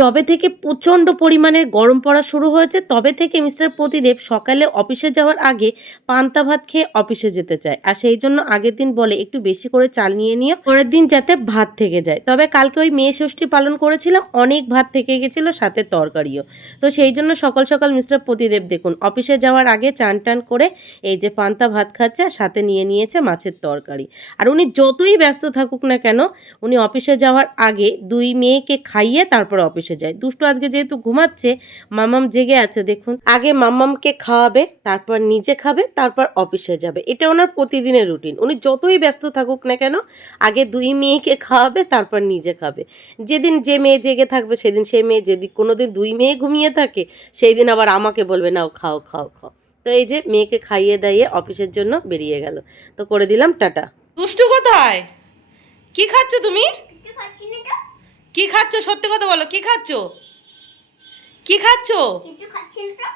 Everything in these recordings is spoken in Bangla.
যবে থেকে প্রচণ্ড পরিমাণের গরম পড়া শুরু হয়েছে তবে থেকে মিস্টার প্রতিদেব সকালে অফিসে যাওয়ার আগে পান্তা ভাত খেয়ে অফিসে যেতে চায়, আর সেই জন্য আগের দিন বলে একটু বেশি করে চাল নিয়ে নিও, পরের দিন যাতে ভাত থেকে যায়। তবে কালকে ওই মেয়ে ষষ্ঠী পালন করেছিলাম, অনেক ভাত থেকে গেছিল, সাথে তরকারিও। তো সেই জন্য সকাল সকাল মিস্টার প্রতিদেব দেখুন অফিসে যাওয়ার আগে চান টান করে এই যে পান্তা ভাত খাচ্ছে, আর সাথে নিয়ে নিয়েছে মাছের তরকারি। আর উনি যতই ব্যস্ত থাকুক না কেন, উনি অফিসে যাওয়ার আগে দুই মেয়েকে খাইয়ে তারপর অফিসে যায়। দুষ্টু আজকে যেহেতু ঘুমাচ্ছে, মাম্মাম জেগে আছে, দেখুন আগে মাম্মামকে খাওয়াবে, তারপর নিজে খাবে, তারপর অফিসে যাবে। এটা ওনার প্রতিদিনের রুটিন। উনি যতই ব্যস্ত থাকুক না কেন, আগে দুই মেয়েকে খাওয়াবে, তারপর নিজে খাবে। যেদিন যে মেয়ে জেগে থাকবে সেদিন সে মেয়ে, যেদিন কোনোদিন দুই মেয়ে ঘুমিয়ে থাকে সেই দিন আবার আমাকে বলবে নাও খাও খাও খাও। তো এই যে মেয়েকে খাইয়ে দাইয়ে অফিসের জন্য বেরিয়ে গেল। তো করে দিলাম টাটা। দুষ্টু কোথায়? কি খাচ্ছ তুমি? কিছু খাচ্ছি না তো। কি খাচ্ছ? সত্যি কথা বলো, কি খাচ্ছ? কি খাচ্ছ? কিছু খাচ্ছি না তো।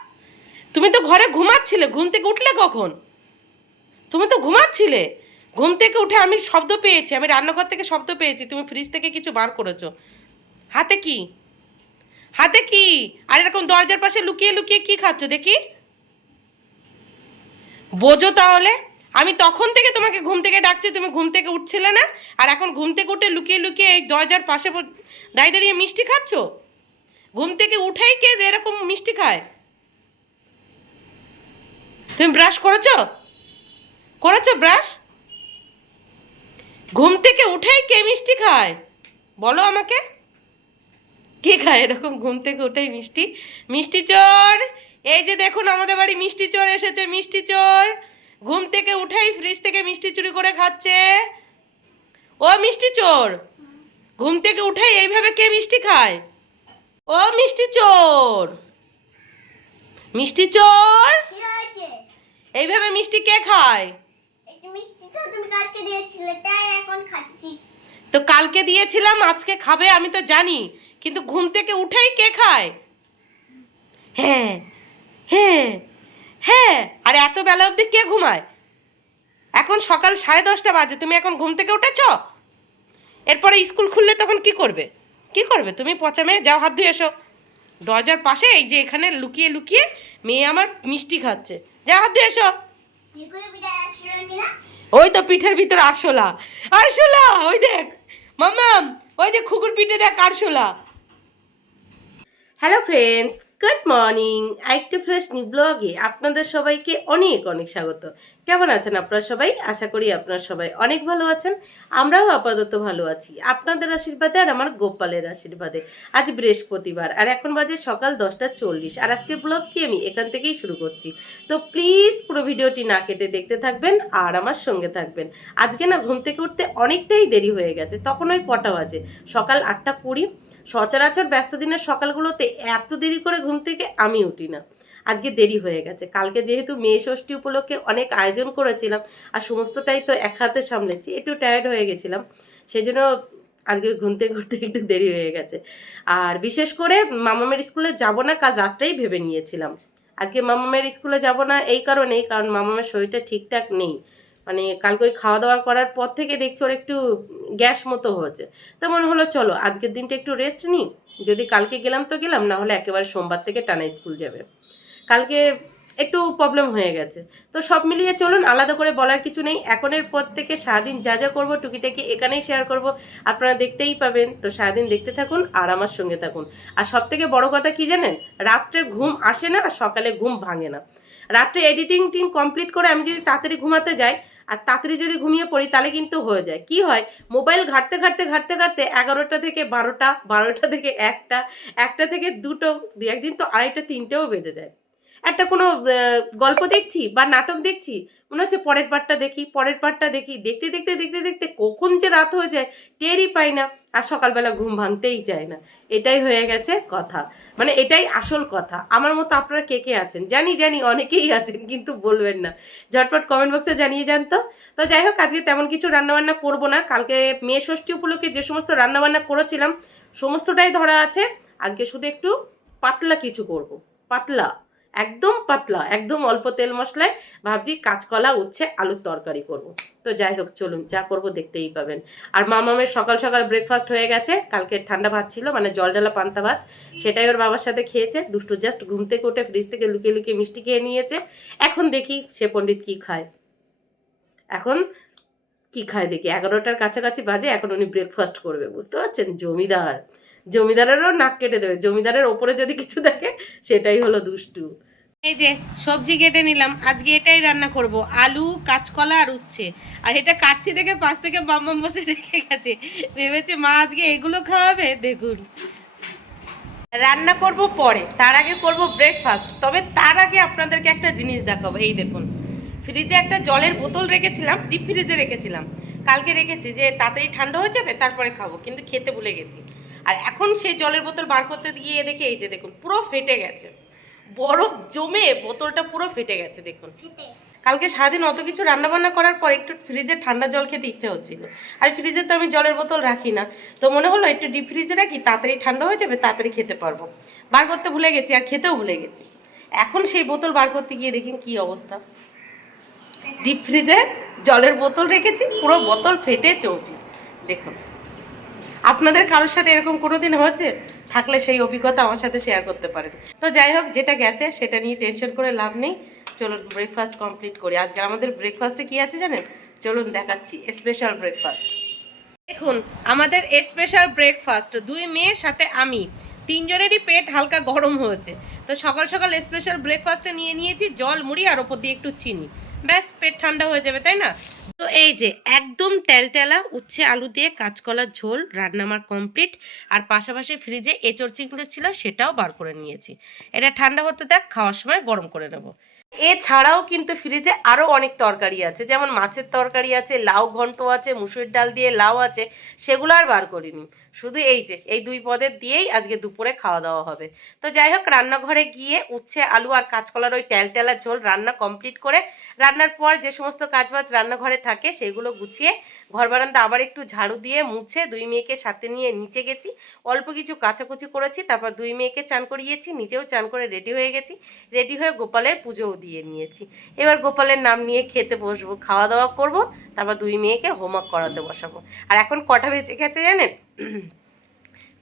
তুমি তো ঘরে ঘুমাচ্ছিলে, ঘুম থেকে উঠলে কখন? তুমি তো ঘুমাচ্ছিলে। ঘুম থেকে উঠে আমি শব্দ পেয়েছি, আমি রান্নাঘর থেকে শব্দ পেয়েছি, তুমি ফ্রিজ থেকে কিছু বার করেছো। হাতে কি? হাতে কি? আর এরকম দরজার পাশে লুকিয়ে লুকিয়ে কি খাচ্ছ দেখি? বোঝো তাহলে। আমি তখন থেকে তোমাকে ঘুম থেকে ডাকছি, তুমি ঘুম থেকে উঠছিলে না, আর এখন ঘুম থেকে উঠে লুকিয়ে লুকিয়ে এই দরজার পাশে দাঁড়িয়ে দাঁড়িয়ে মিষ্টি খাচ্ছ। ঘুম থেকে উঠেই কে এরকম মিষ্টি খায়? তুমি ব্রাশ করেছো? করেছো ব্রাশ? ঘুম থেকে উঠেই কে মিষ্টি খায় বলো আমাকে? কে খায় এরকম ঘুম থেকে উঠেই মিষ্টি? মিষ্টি চোর! এই যে দেখুন আমাদের বাড়ি মিষ্টি চোর এসেছে, মিষ্টি চোর ঘুম থেকে উঠেই ফ্রিজ থেকে মিষ্টি চুরি করে খাচ্ছে। ও মিষ্টি চোর, ঘুম থেকে উঠেই এইভাবে কে মিষ্টি খায়? ও মিষ্টি চোর, মিষ্টি চোর, কি হয়েছে? এইভাবে মিষ্টি কে খায়? একটু মিষ্টি তো তুমি কালকে দিয়েছিলে, তাই এখন খাচ্ছি। তো কালকে দিয়েছিলাম, আজকে খাবে আমি তো জানি, কিন্তু ঘুম থেকে উঠেই কে খায়? হ্যাঁ, হ্যাঁ, হ্যাঁ। আর এত বেলা অবধি কে ঘুমায়? এখন সকাল 10:30 বাজে, তুমি এখন ঘুম থেকে উঠেছ? এরপরে স্কুল খুললে তখন কি করবে? কি করবে তুমি পচা মেয়ে? যাও হাত ধুয়ে এসো। দরজার পাশে এই যে এখানে লুকিয়ে লুকিয়ে মেয়ে আমার মিষ্টি খাচ্ছে, যাও হাত ধুয়ে এসো। এগুলো বিদায় আসলো কিনা? ওই তো পিঠের ভিতর আরশোলা, আরশোলা ওই দেখ মাম্মাম, ওই যে খুকুর পিঠে দেখ আরশোলা। Hello friends, good morning. আরেকটা ফ্রেশ নিউ ব্লগে আপনাদের সবাইকে অনেক অনেক স্বাগত। কেমন আছেন আপনারা সবাই? আশা করি আপনারা সবাই অনেক ভালো আছেন। আমরাও আপাতত ভালো আছি আপনাদের আশীর্বাদে আর আমার গোপালের আশীর্বাদে। আজ বৃহস্পতিবার আর এখন বাজে সকাল 10:40, আর আজকের ব্লগটি আমি এখান থেকেই শুরু করছি। তো প্লিজ পুরো ভিডিওটি না কেটে দেখতে থাকবেন আর আমার সঙ্গে থাকবেন। আজকে না ঘুম থেকে উঠতে অনেকটাই দেরি হয়ে গেছে, তখন ওই কটা বাজে, সকাল 8:20। সচরাচর ব্যস্ত দিনের সকালগুলোতে এত দেরি করে ঘুম থেকে আমি উঠি না। আজকে দেরি হয়ে গেছে। কালকে যেহেতু মেয়ে ষষ্ঠী উপলক্ষে অনেক আয়োজন করেছিলাম আর সমস্তটাই তো এক হাতে সামলেছি, একটু টায়ার্ড হয়ে গেছিলাম, সেই জন্য আজকে ঘুমতে ঘুরতে একটু দেরি হয়ে গেছে। আর বিশেষ করে মামামের স্কুলে যাব না, কাল রাত্রেই ভেবে নিয়েছিলাম আজকে মামামের স্কুলে যাব না, এই কারণেই, কারণ মামামের শরীরটা ঠিকঠাক নেই। মানে কালকে ওই খাওয়া দাওয়া করার পর থেকে দেখছি ওর একটু গ্যাস মতো হয়েছে। তো মনে হলো চলো আজকের দিনটা একটু রেস্ট নিই, যদি কালকে গেলাম তো গেলাম, না হলে একেবারে সোমবার থেকে টানা স্কুল যাবে। কালকে একটু প্রবলেম হয়ে গেছে। তো সব মিলিয়ে চলুন, আলাদা করে বলার কিছু নেই। এখনের পর থেকে সারাদিন যা যা করবো টুকিটাকি এখানেই শেয়ার করব, আপনারা দেখতেই পাবেন। তো সারাদিন দেখতে থাকুন আর আমার সঙ্গে থাকুন। আর সব থেকে বড় কথা কি জানেন, রাত্রে ঘুম আসে না আর সকালে ঘুম ভাঙে না। রাত্রে এডিটিং টিং কমপ্লিট করে আমি যদি তাড়াতাড়ি ঘুমাতে যাই আর তাড়াতাড়ি যদি ঘুমিয়ে পড়ি, তাহলে কিন্তু হয়ে যায় কি হয়, মোবাইল ঘাঁটতে ঘাঁটতে ঘাঁটতে ঘাঁটতে 11টা থেকে 12টা, 12টা থেকে 1টা, 1টা থেকে 2টো, দু একদিন তো 2:30 3টেও বেজে যায়। একটা কোনো গল্প দেখছি বা নাটক দেখছি, মনে হচ্ছে পরের পার্টটা দেখি, পরের পার্টটা দেখি, দেখতে দেখতে দেখতে দেখতে কখন যে রাত হয়ে যায় টেরই পাই না, আর সকালবেলা ঘুম ভাঙতেই চায় না। এটাই হয়ে গেছে কথা, মানে এটাই আসল কথা। আমার মতো আপনারা কে কে আছেন? জানি জানি অনেকেই আছেন, কিন্তু বলবেন না। ঝটপট কমেন্ট বক্সে জানিয়ে যান তো। তো যাই হোক, আজকে তেমন কিছু রান্নাবান্না করবো না। কালকে মেয়ে ষষ্ঠী উপলক্ষে যে সমস্ত রান্নাবান্না করেছিলাম সমস্তটাই ধরা আছে। আজকে শুধু একটু পাতলা কিছু করব, পাতলা, একদম পাতলা, একদম অল্প তেল মশলায় ভাবছি কাঁচকলা উচ্ছে আলুর তরকারি করব। তো যাই হোক চলুন, যা করব দেখতেই পাবেন। আর মামামের সকাল সকাল ব্রেকফাস্ট হয়ে গেছে, কালকে ঠান্ডা ভাত ছিল মানে জল ঢালা পান্তা ভাত, সেটাই ওর বাবার সাথে খেয়েছে। দুষ্টু জাস্ট ঘুম থেকে উঠে ফ্রিজ থেকে লুকিয়ে লুকিয়ে মিষ্টি খেয়ে নিয়েছে। এখন দেখি সে পণ্ডিত কি খায়, এখন কি খায় দেখি। 11টার কাছাকাছি বাজে, এখন উনি ব্রেকফাস্ট করবে, বুঝতে পারছেন? জমিদার, জমিদারেরও নাক কেটে দেবে। জমিদারের ওপরে যদি কিছু দেখে সেটাই হলো দুষ্টু। এই যে সবজি কেটে নিলাম, আজকে এটাই রান্না করব, আলু কাঁচকলা আর উচ্ছে। আর এটা কাটছি দেখে পাশ থেকে মাম্মাম বসে রেখে গেছে, ভেবেছে মা আজকে এগুলো খাওয়াবে। দেখুন রান্না করব পরে, তার আগে করব ব্রেকফাস্ট। তবে তার আগে আপনাদেরকে একটা জিনিস দেখাবো। এই দেখুন, ফ্রিজে একটা জলের বোতল রেখেছিলাম, ডিপ ফ্রিজে রেখেছিলাম, কালকে রেখেছি যে তাড়াতাড়ি ঠান্ডা হয়ে যাবে তারপরে খাবো, কিন্তু খেতে ভুলে গেছি। আর এখন সেই জলের বোতল বার করতে গিয়ে দেখে এই যে দেখুন পুরো ফেটে গেছে, বরফ জমে বোতলটা পুরো ফেটে গেছে। দেখুন কালকে সারাদিন অত কিছু রান্নাবান্না করার পর একটু ফ্রিজে ঠান্ডা জল খেতে ইচ্ছে হচ্ছিল। আর ফ্রিজে তো আমি জলের বোতল রাখি না, তো মনে হলো একটু ডিপ ফ্রিজে রাখি, তাড়াতাড়ি ঠান্ডা হয়ে যাবে, তাড়াতাড়ি খেতে পারবো। বার করতে ভুলে গেছি আর খেতেও ভুলে গেছি। এখন সেই বোতল বার করতে গিয়ে দেখেন কি অবস্থা, ডিপ ফ্রিজে জলের বোতল রেখেছি, পুরো বোতল ফেটে চৌচির। দেখুন আপনাদের কারোর সাথে এরকম কোনোদিন হয়েছে? থাকলে সেই অভিজ্ঞতা আমার সাথে শেয়ার করতে পারেন। তো যাই হোক, যেটা গেছে সেটা নিয়ে টেনশন করে লাভ নেই। চলুন ব্রেকফাস্ট কমপ্লিট করি। আজকে আমাদের ব্রেকফাস্টে কি আছে জানেন? চলুন দেখাচ্ছি স্পেশাল ব্রেকফাস্ট। দেখুন আমাদের স্পেশাল ব্রেকফাস্ট, 2 মেয়ের সাথে আমি, 3 জনেরই পেট হালকা গরম হয়েছে। তো সকাল সকাল স্পেশাল ব্রেকফাস্টে নিয়ে নিয়েছি জল মুড়ি আর ওপর দিয়ে একটু চিনি, ব্যাস পেট ঠান্ডা হয়ে যাবে, তাই না? তো এই যে একদম টেলটেলা উচ্ছে আলু দিয়ে কাঁচকলার ঝোল রান্না আমার কমপ্লিট। আর পাশাপাশি ফ্রিজে এঁচড় চিংড়ি ছিল, সেটাও বার করে নিয়েছি। এটা ঠান্ডা হতে দেখ, খাওয়ার সময় গরম করে নেব। এছাড়াও কিন্তু ফ্রিজে আরও অনেক তরকারি আছে, যেমন মাছের তরকারি আছে, লাউ ঘন্ট আছে, মুসুর ডাল দিয়ে লাউ আছে, সেগুলো আর বার করিনি। শুধু এই যে এই 2 পদের দিয়েই আজকে দুপুরে খাওয়া দাওয়া হবে। তো যাই হোক, রান্নাঘরে গিয়ে উচ্ছে আলু আর কাঁচকলার ওই টেলটেলা ঝোল রান্না কমপ্লিট করে, রান্নার পর যে সমস্ত কাজবাজ রান্নাঘরে থাকে সেগুলো গুছিয়ে ঘর বারান্দা আবার একটু ঝাড়ু দিয়ে মুছে 2 মেয়েকে সাথে নিয়ে নিচে গেছি, অল্প কিছু কাচাকুচি করেছি, তারপর 2 মেয়েকে চান করিয়েছি, নিজেও চান করে রেডি হয়ে গেছি। রেডি হয়ে গোপালের পুজোও দিয়ে নিয়েছি। এবার গোপালের নাম নিয়ে খেতে বসবো, খাওয়া দাওয়া করব, তারপর 2 মেয়েকে হোমওয়ার্ক করাতে বসাবো। আর এখন কটা বেজে গেছে জানেন?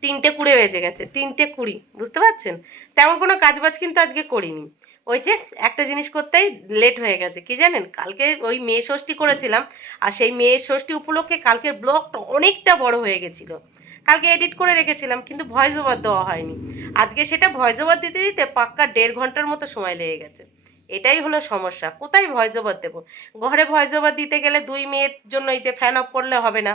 3:20 বেজে গেছে, 3:20, বুঝতে পারছেন? তেমন কোনো কাজবাজ কিন্তু আজকে করিনি। ওই যে একটা জিনিস করতেই লেট হয়ে গেছে, কি জানেন? কালকে ওই মেয়ে ষষ্ঠী করেছিলাম, আর সেই মেয়ে ষষ্ঠী উপলক্ষে কালকের ব্লগটা অনেকটা বড় হয়ে গেছিলো। কালকে এডিট করে রেখেছিলাম, কিন্তু ভয়েস ওভার দেওয়া হয়নি। আজকে সেটা ভয়েস ওভার দিতে দিতে পাক্কা 1.5 ঘন্টার মতো সময় লেগে গেছে। এটাই হলো সমস্যা, কোথায় ভয়েস ওভার দেবো? ঘরে ভয়েস ওভার দিতে গেলে 2 মেয়ের জন্য এই যে ফ্যান অফ করলে হবে না,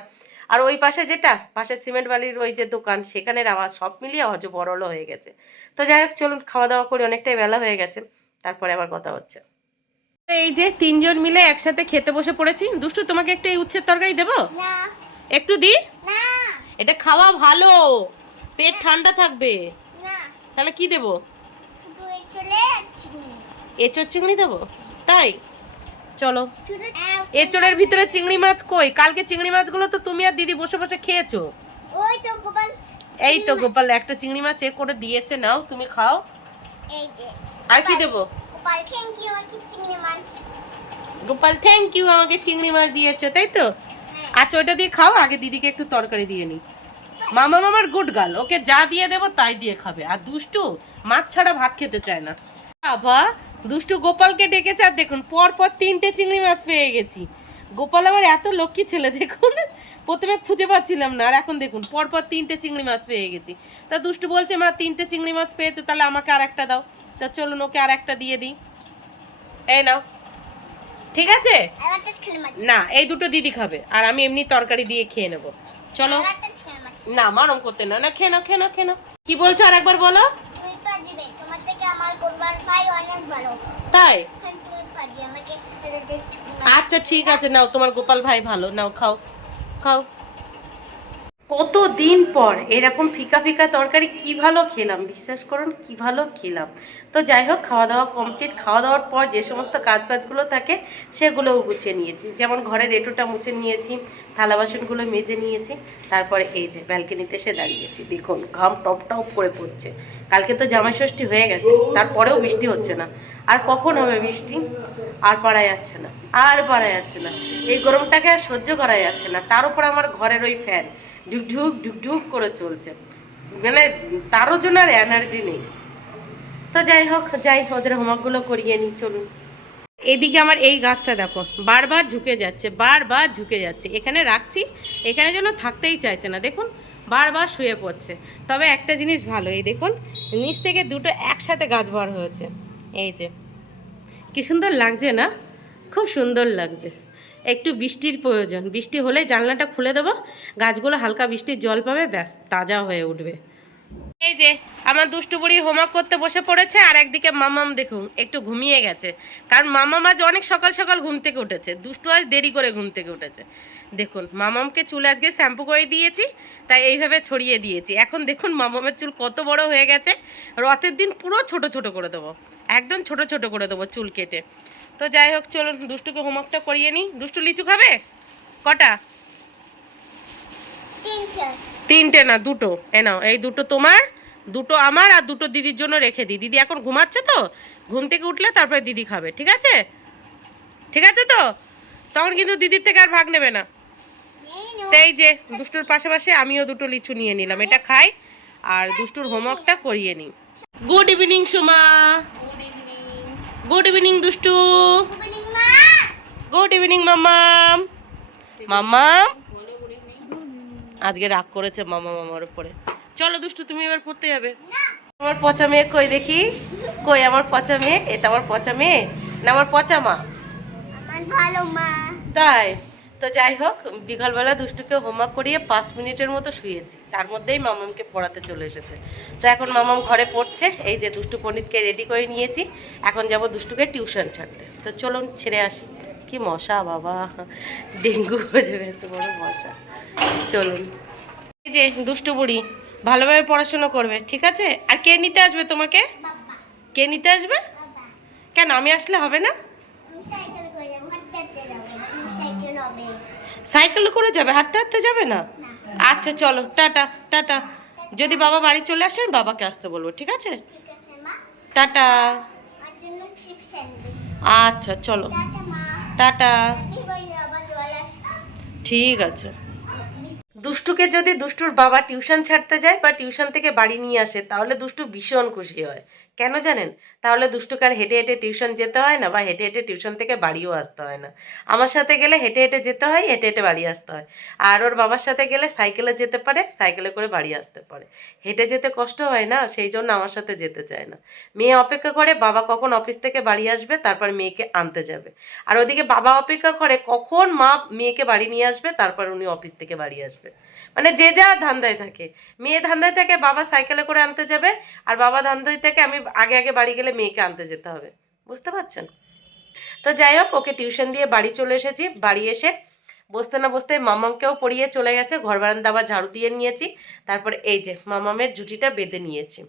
আর ওই পাশে যেটা পাশে সিমেন্ট বালির ওই যে দোকান, সেখানের আওয়াজ, সব মিলিয়ে বড়ল হয়ে গেছে। তো যাই হোক চলুন খাওয়া দাওয়া করি, অনেকটাই বেলা হয়ে গেছে, তারপরে আবার কথা হচ্ছে। এই যে 3 জন মিলে একসাথে খেতে বসে পড়েছি। দুষ্টু, তোমাকে একটু এই উচ্ছের তরকারি দেবো? না একটু দি। না এটা খাওয়া ভালো, পেট ঠান্ডা থাকবে। না, তাহলে কি দেবো? শুধু এই চলে চিংড়ি। এঁচোড় চিংড়ি দেবো? তাই চলো। শুধু এঁচোড়ের ভিতরে চিংড়ি মাছ কই? কালকে চিংড়ি মাছগুলো তো তুমি আর দিদি বসে বসে খেয়েছো। ওই তো গোপাল, এই তো গোপাল একটা চিংড়ি মাছ এ করে দিয়েছে, নাও তুমি খাও। এই যে আর কি দেবো? গোপাল থ্যাংক ইউ আমাকে চিংড়ি মাছ। গোপাল থ্যাংক ইউ আমাকে চিংড়ি মাছ দিয়েছে, তাই তো? আচ্ছা ওইটা দিয়ে খাও, আগে দিদিকে একটু তরকারি দিয়ে নি। মামা মামার গুড গার্ল, ওকে যা দিয়ে দেবো তাই দিয়ে খাবে। আর দুষ্টু মাছ ছাড়া ভাত খেতে চায় না। বাবা দুষ্টু গোপালকে ডেকেছে, আর দেখুন পর পর 3টে চিংড়ি মাছ পেয়ে গেছি। গোপাল আবার এত লক্ষ্মী ছেলে, দেখুন প্রথমে খুঁজে পাচ্ছিলাম না, আর এখন দেখুন পর পর 3টে চিংড়ি মাছ পেয়ে গেছি। তা দুষ্টু বলছে মা 3টে চিংড়ি মাছ পেয়েছো, তাহলে আমাকে আর একটা দাও। তা চলুন ওকে আর একটা দিয়ে দিই। এই নাও, ঠিক আছে? আরেকটা চিংড়ি মাছ। না এই দুটো দিদি খাবে, আর আমি এমনি তরকারি দিয়ে খেয়ে নেবো। চলো। আরেকটা চিংড়ি মাছ। না মারম করতে না, না খেয়ে নাও খেয়ে নাও খেয়ে নাও। কি বলছো আর একবার বলো। তুমি পাজিবে, তোমার থেকে আমার গোপাল ভাই অনেক ভালো। তাই? হ্যাঁ, তুমি পাজি আমাকে এটা দে চিংড়ি মাছ। আচ্ছা ঠিক আছে, নাও তোমার গোপাল ভাই ভালো, নাও খাও খাও। কতদিন পর এরকম ফিকা ফিকা তরকারি কি ভালো খেলাম, বিশ্বাস করুন কি ভালো খেলাম। তো যাই হোক, খাওয়া দাওয়া কমপ্লিট। খাওয়া দাওয়ার পর যে সমস্ত কাজ বাজগুলো থাকে সেগুলোও গুছিয়ে নিয়েছি, যেমন ঘরের এঁটোটা মুছে নিয়েছি, থালা বাসনগুলো মেজে নিয়েছি। তারপরে এই যে ব্যালকনিতে এসে দাঁড়িয়েছি, দেখুন ঘাম টপ টপ করে পড়ছে। কালকে তো জামাই ষষ্ঠী হয়ে গেছে, তারপরেও বৃষ্টি হচ্ছে না। আর কখন হবে বৃষ্টি? আর পারা যাচ্ছে না, আর পারা যাচ্ছে না। এই গরমটাকে আর সহ্য করা যাচ্ছে না। তার উপর আমার ঘরের ওই ফ্যান ঢুকঢুক ঢুকঢুক করে চলছে, মানে তারও জন্য আর এনার্জি নেই। তো যাই হোক, যাই ওদের হোমওয়ার্কগুলো করিয়ে নিই, চলুন। এদিকে আমার এই গাছটা দেখো, বারবার ঝুঁকে যাচ্ছে, বারবার ঝুঁকে যাচ্ছে। এখানে রাখছি, এখানে যেন থাকতেই চাইছে না, দেখুন বারবার শুয়ে পড়ছে। তবে একটা জিনিস ভালো, এই দেখুন নিচ থেকে দুটো একসাথে গাছ বার হয়েছে। এই যে কি সুন্দর লাগছে না? খুব সুন্দর লাগছে। একটু বৃষ্টির প্রয়োজন, বৃষ্টি হলে জানলাটা খুলে দেবো, গাছগুলো হালকা বৃষ্টির জল পাবে, ব্যাস তাজা হয়ে উঠবে। এই যে আমার দুষ্টু বুড়ি হোমওয়ার্ক করতে বসে পড়েছে, আর একদিকে মামাম দেখুন একটু ঘুমিয়ে গেছে, কারণ মামাম আজ অনেক সকাল সকাল ঘুম থেকে উঠেছে, দুষ্টু আজ দেরি করে ঘুম থেকে উঠেছে। দেখুন মামামকে চুল আজকে শ্যাম্পু করে দিয়েছি, তাই এইভাবে ছড়িয়ে দিয়েছি। এখন দেখুন মামামের চুল কত বড় হয়ে গেছে। রথের দিন পুরো ছোট ছোট করে দেবো, একদম ছোট ছোট করে দেবো চুল কেটে। তো যাই হোক, চলুন দুষ্টুকে হোমওয়ার্কটা করিয়ে নিই। দুষ্টু লিচু খাবে কটা? 3টে। 3টে না, 2টো। এ নাও, এই 2টো তোমার, 2টো আমার, আর 2টো দিদির জন্য রেখে দিই। দিদি এখন ঘুমাচ্ছে, তো ঘুম থেকে উঠলে তারপরে দিদি খাবে, ঠিক আছে? ঠিক আছে তো? তখন কিন্তু দিদির থেকে আর ভাগ নেবে না। তো এই যে দুষ্টুর পাশাপাশি আমিও 2টো লিচু নিয়ে নিলাম, এটা খাই আর দুষ্টুর হোমওয়ার্কটা করিয়ে নিই। Good evening Suma. Good evening দুষ্টু। মা গুড ইভিনিং মাম্মাম। মাম্মাম আজকে রাগ করেছে মামা মামার উপরে। চলো দুষ্টু, তুমি এবার পড়তে যাবে। আমার পচা মেয়ে কই দেখি, কই আমার পচা মেয়ে? এটা আমার পচা মেয়ে না আমার পচা মা? আমার ভালো মা। তাই তো যাই হোক, বিকালবেলা দুষ্টুকে হোমওয়ার্ক করিয়ে 5 মিনিটের মতো শুয়েছি, তার মধ্যেই মামামকে পড়াতে চলে এসেছে। তো এখন মামাম ঘরে পড়ছে। এই যে দুষ্টু পণ্ডিতকে রেডি করে নিয়েছি, এখন যাব দুষ্টুকে টিউশন ছাড়তে। তো চলুন ছেড়ে আসি। কি মশা বাবা, ডেঙ্গু হয়ে যাবে এত বড় মশা। চলুন। এই যে দুষ্টু বুড়ি ভালোভাবে পড়াশোনা করবে, ঠিক আছে? আর কে নিতে আসবে তোমাকে? বাবা। কে নিতে আসবে? বাবা। কেন আমি আসলে হবে না? আমি সাইকেল করে যাবো, হাঁটতে হাঁটতে যাবো। তুমি সাইকেল হবে। সাইকেল করে যাবে, হাঁটতে হাঁটতে যাবে না? না। আচ্ছা চলো, টাটা টাটা। যদি বাবা বাড়ি চলে আসেন বাবাকে আসতে বলবো, ঠিক আছে? ঠিক আছে মা। টাটা। আর জন্য চিপস আনবে। আচ্ছা চলো, টাটা মা। টাটা। কি বললে আবার চলে আসবে? ঠিক আছে। দুষ্টুকে যদি দুষ্টুর বাবা টিউশন ছাড়তে যায় বা টিউশন থেকে বাড়ি নিয়ে আসে, তাহলে দুষ্টু ভীষণ খুশি হয়। কেন জানেন? তাহলে দুষ্টুকে আর হেঁটে হেঁটে টিউশন যেতে হয় না, বা হেঁটে হেঁটে টিউশন থেকে বাড়িও আসতে হয় না। আমার সাথে গেলে হেঁটে হেঁটে যেতে হয়, হেঁটে হেঁটে বাড়ি আসতে হয়। আর ওর বাবার সাথে গেলে সাইকেলে যেতে পারে, সাইকেলে করে বাড়ি আসতে পারে। হেঁটে যেতে কষ্ট হয় না, সেই জন্য আমার সাথে যেতে চায় না। মেয়ে অপেক্ষা করে বাবা কখন অফিস থেকে বাড়ি আসবে, তারপর মেয়েকে আনতে যাবে। আর ওদিকে বাবা অপেক্ষা করে কখন মা মেয়েকে বাড়ি নিয়ে আসবে, তারপর উনি অফিস থেকে বাড়ি আসবে। মানে যে যা ধান্দায় থাকে। মেয়ে ধান্দায় থাকে বাবা সাইকেলে করে আনতে যাবে, আর বাবা ধান্দায় থেকে আমি আগে আগে বাড়ি গেলে মেয়েকে আনতে যেতে হবে। বুঝতে পারছেন? তো যাই হোক, ওকে টিউশন দিয়ে বাড়ি চলে এসেছি। বাড়ি এসে বসতে না বসতে মামামকেও পড়িয়ে চলে গেছে, ঘর বারান্দা আবার ঝাড়ু দিয়ে নিয়েছি। তারপরে এই যে মামামের জুটিটা বেঁধে নিয়েছি,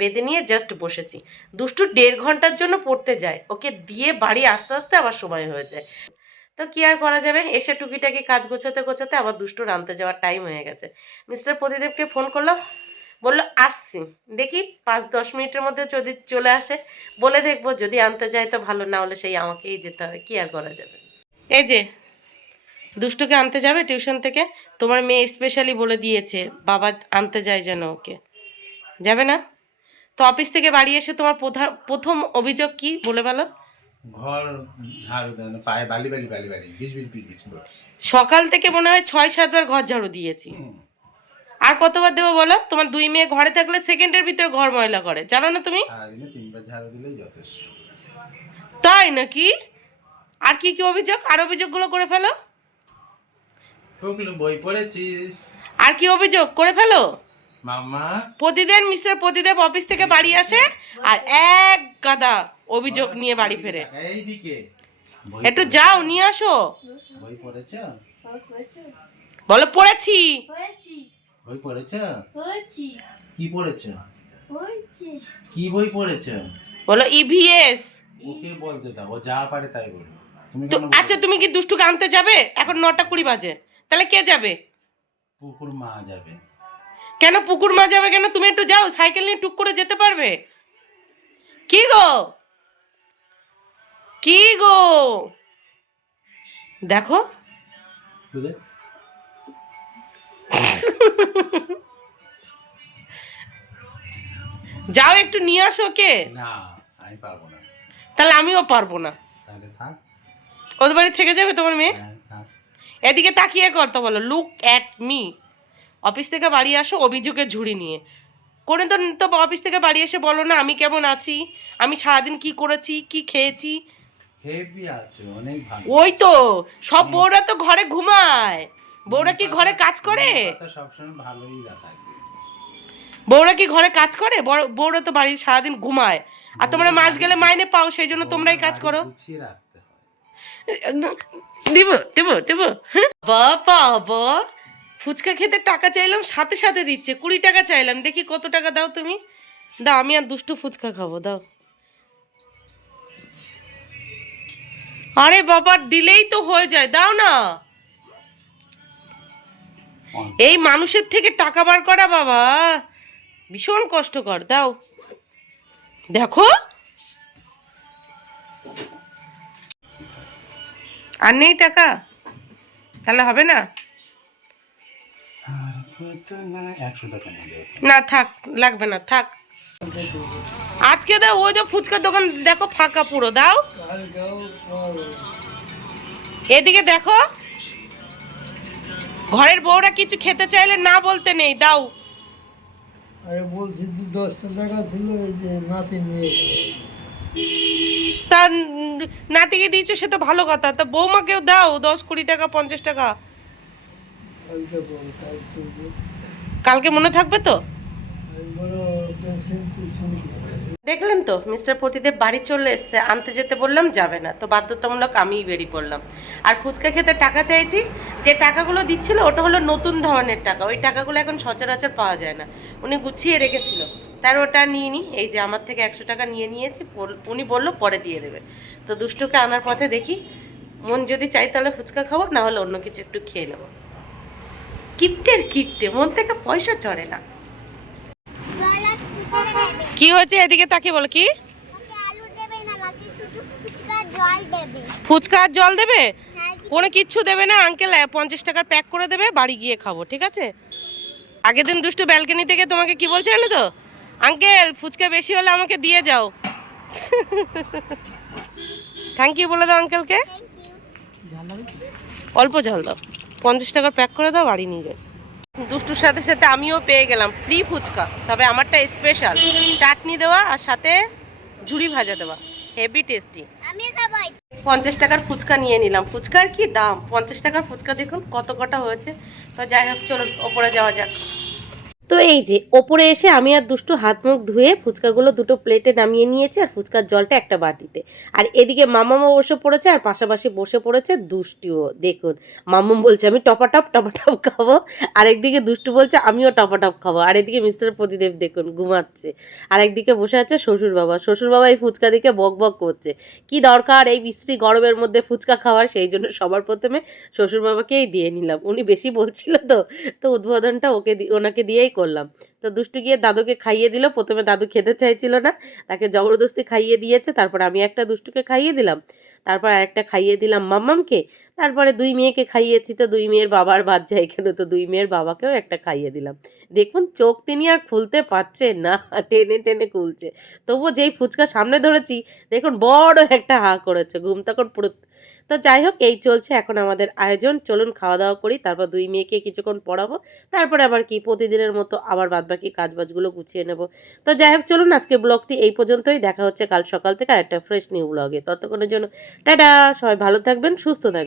বেঁধে নিয়ে জাস্ট বসেছি। দুষ্টু 1.5 ঘন্টার জন্য পড়তে যায়, ওকে দিয়ে বাড়ি আসতে আসতে আবার সময় হয়ে যায়। তো কি আর করা যাবে, এসে টুকিটাকি কাজ গোছাতে গোছাতে আবার দুষ্টুর আনতে যাওয়ার টাইম হয়ে গেছে। মিস্টার প্রদীপকে ফোন করলাম, বললো আসছি। দেখি 5-10 মিনিটের মধ্যে যদি চলে আসে, বলে দেখবো। যদি আনতে যায় তো ভালো, না হলে সেই আমাকেই যেতে হবে, কি আর করা যাবে। এই যে দুষ্টুকে আনতে যাবে টিউশন থেকে, তোমার মেয়ে স্পেশালি বলে দিয়েছে বাবা আনতে যায় যেন ওকে। যাবে না? তো অফিস থেকে বাড়ি এসে তোমার প্রথম অভিযোগ কি বলে বলো? ঘর ঝাড়ু দেন, পায়ে বালি বালি বালি বালি বিচ বিচ বিচ বিচ করছে। সকাল থেকে মনে হয় 6-7 বার ঘর ঝাড়ু দিয়েছি। আর কতবার দেবো বলো? তোমার 2 মেয়ে ঘরে থাকলে সেকেন্ডের ভিতরে ঘর ময়লা করে, জানো না তুমি? সারাদিনে 3 বার ঝাড়ু দিলেই যথেষ্ট। তাই নাকি? আর কি কি অভিযোগ? আর অভিযোগগুলো করে ফেলো। টুকলু বই পড়েছিস? আর কি অভিযোগ করে ফেলো। মাম্মা প্রতিদিন মিস্টার প্রদীপ অফিস থেকে বাড়ি আসে আর এক গাদা অভিযোগ নিয়ে বাড়ি ফেরে। এইদিকে একটু যাও নিয়ে আসো। বই পড়েছো? বলো পড়েছি। বই পড়েছে? হয়েছি কি পড়েছে? হয়েছি কি বই পড়েছে? বলো ইভিএস। ওকে বলতে দাও, ও যা পারে তাই বলবে। তুমি তো কেন বলবে? আচ্ছা তুমি কি দুষ্টুকে আনতে যাবে? এখন 9:20 বাজে, তাহলে কে যাবে? পুকুর মা যাবে। কেন পুকুর মা যাবে কেন? তুমি একটু যাও, সাইকেল নিয়ে টুক করে যেতে পারবে? কি গো, কি গো, দেখো বুঝলে? যাও একটু নিয়ে আসো ওকে। না, আমি পারবো না। তাহলে আমিও পারবো না। তাহলে থাক। ওদের বাড়ি থেকে যাবে তোমার মেয়ে? হ্যাঁ, থাক। এদিকে তাকিয়ে করতে বলো, লুক অ্যাট মি। অফিস থেকে বাড়ি আসো অভিযোগের ঝুড়ি নিয়ে। করে তো অফিস থেকে বাড়ি এসে বলো না আমি কেমন আছি, আমি সারাদিন কি করেছি, কি খেয়েছি। হেভি আছে, অনেক ভালো। ওই তো সব বউরা তো ঘরে ঘুমায়, বউরা কি ঘরে কাজ করে? কথা সবসময় ভালোই থাকে। বউরা কি ঘরে কাজ করে? বউরা তো বাড়ি সারাদিন ঘুমায়, আর তোমরা মাস গেলে মাইনে পাও, সেই জন্য তোমরাই কাজ করো। গুছিয়ে রাখতে হয়। দিব দিব দিব। বাবা বাবা, ফুচকা খেতে টাকা চাইলাম সাথে সাথে দিচ্ছে। 20 টাকা চাইলাম, দেখি কত টাকা দাও তুমি। দাও, আমি আর দুষ্টু ফুচকা খাবো, দাও। আরে বাবা, দিলেই তো হয়ে যায়, দাও না। এই মানুষের থেকে টাকা বার করা বাবা ভীষণ কষ্টকর, দাও। দেখো আর নেই টাকা, তাহলে হবে না। আর কত না, 100 টাকা নিয়ে যাবে। না থাক, লাগবে না, থাক। আজকে দাও, ওই যে ফুচকার দোকান দেখো ফাঁকা পুরো, দাও। এদিকে দেখো, ঘরের বউরা কিছু খেতে চাইলে না বলতে নেই, দাও। আরে বলছি 10টা টাকা ছিল, এই যে নাতি নিয়ে গেল। তা নাতিকে দিয়েছো সে তো ভালো কথা, তা বৌমাকেও দাও 10-20 টাকা 50 টাকা। কালকে বলো, কাল করবো। কালকে মনে থাকবে তো? আমি বলো টেনশন টেনশন কি হবে? দেখলেন তো, মিস্টার প্রতিদেব বাড়ি চলে এসছে, আনতে যেতে বললাম যাবে না, তো বাধ্যতামূলক আমিই বেরিয়ে পড়লাম। আর ফুচকা খেতে টাকা চাইছি, যে টাকাগুলো দিচ্ছিল ওটা হলো নতুন ধরনের টাকা, ওই টাকাগুলো এখন সচরাচর পাওয়া যায় না, উনি গুছিয়ে রেখেছিল। তার ওটা নিয়ে নি, এই যে আমার থেকে 100 টাকা নিয়ে নিয়েছি, উনি বললো পরে দিয়ে দেবে। তো দুষ্টুকে আনার পথে দেখি, মন যদি চাই তাহলে ফুচকা খাবো, না হলে অন্য কিছু একটু খেয়ে নেবো। কিপ্টের কিপ্টে, মন থেকে পয়সা চড়ে না। জল আর ফুচকা দেবে কি হয়েছে এদিকে তাকিয়ে বলো, কি ওকে আলু দেবে না, নাকি শুধু ফুচকা জল দেবে? ফুচকা আর জল দেবে? হ্যাঁ, কোনো কিচ্ছু দেবে না আঙ্কেল, 50 টাকার প্যাক করে দেবে, বাড়ি গিয়ে খাবো, ঠিক আছে? আগের দিন দুষ্টু ব্যালকনি থেকে তোমাকে কি বলছে জানো তো, আঙ্কেল ফুচকা বেশি হলে আমাকে দিয়ে যাও। থ্যাংক ইউ বলে দাও আঙ্কেলকে। Thank you. অল্প ঝাল দাও, 50 টাকার প্যাক করে দাও, বাড়ি নিয়ে যাও। দুষ্টুর সাথে সাথে আমিও পেয়ে গেলাম ফ্রি ফুচকা, তবে আমারটা স্পেশাল, চাটনি দেওয়া আর সাথে ঝুড়ি ভাজা দেওয়া, হেভি টেস্টি। আমি খাবো। 50 টাকার ফুচকা নিয়ে নিলাম। ফুচকার কি দাম, 50 টাকার ফুচকা দেখুন কত কটা হয়েছে। তো যাই হোক, চলো ওপরে যাওয়া যাক। তো এই যে ওপরে এসে আমি আর দুষ্টু হাত মুখ ধুয়ে ফুচকাগুলো দুটো প্লেটে নামিয়ে নিয়েছি, আর ফুচকার জলটা একটা বাটিতে। আর এদিকে মামামা বসে পড়েছে, আর পাশাপাশি বসে পড়েছে দুষ্টুও। দেখুন, মাম্মাম বলছে আমি টপাটপ খাবো, আর একদিকে দুষ্টু বলছে আমিও টপাটপ খাবো। আর এদিকে মিস্টার প্রতিদেব দেখুন ঘুমাচ্ছে, আর একদিকে বসে আছে শ্বশুর বাবা। শ্বশুর বাবা এই ফুচকা দিকে বক বক করছে, কি দরকার এই বিশ্রী গরমের মধ্যে ফুচকা খাওয়ার। সেই জন্য সবার প্রথমে শ্বশুর বাবাকেই দিয়ে নিলাম, উনি বেশি বলছিল তো উদ্বোধনটা ওনাকে দিয়েই করলাম। তো দুষ্টু গিয়ে দাদুকে খাইয়ে দিল। প্রথমে দাদু খেতে চাইছিল না, তাকে জবরদস্তি খাইয়ে দিয়েছে। তারপর আমি একটা দুষ্টুকে খাইয়ে দিলাম, তারপর আরেকটা খাইয়ে দিলাম মাম্মামকে, তারপরে 2 মেয়েকে খাইয়েছি। তো 2 মেয়ের বাবার বাদ যায় এখানে, তো 2 মেয়ের বাবাকেও একটা খাইয়ে দিলাম। দেখুন চোখ তিনি আর খুলতে পারছে না, টেনে টেনে খুলছে। তবুও যেই ফুচকা সামনে ধরেছি দেখুন বড় একটা হা করেছে, ঘুম তখন পুরো। তো যাই হোক, এই চলছে এখন আমাদের আয়োজন। চলুন খাওয়া দাওয়া করি, তারপর 2 মেয়েকে কিছুক্ষণ পড়াবো, তারপরে আবার কি প্রতিদিনের মতো আবার বাদবাকি কাজবাজগুলো গুছিয়ে নেব। তো যাই হোক, চলুন আজকে ব্লগটি এই পর্যন্তই। দেখা হচ্ছে কাল সকাল থেকে আরেকটা ফ্রেশ নিউ ব্লগে। ততক্ষণের জন্য টাটা, সবাই ভালো থাকবেন, সুস্থ থাকবেন।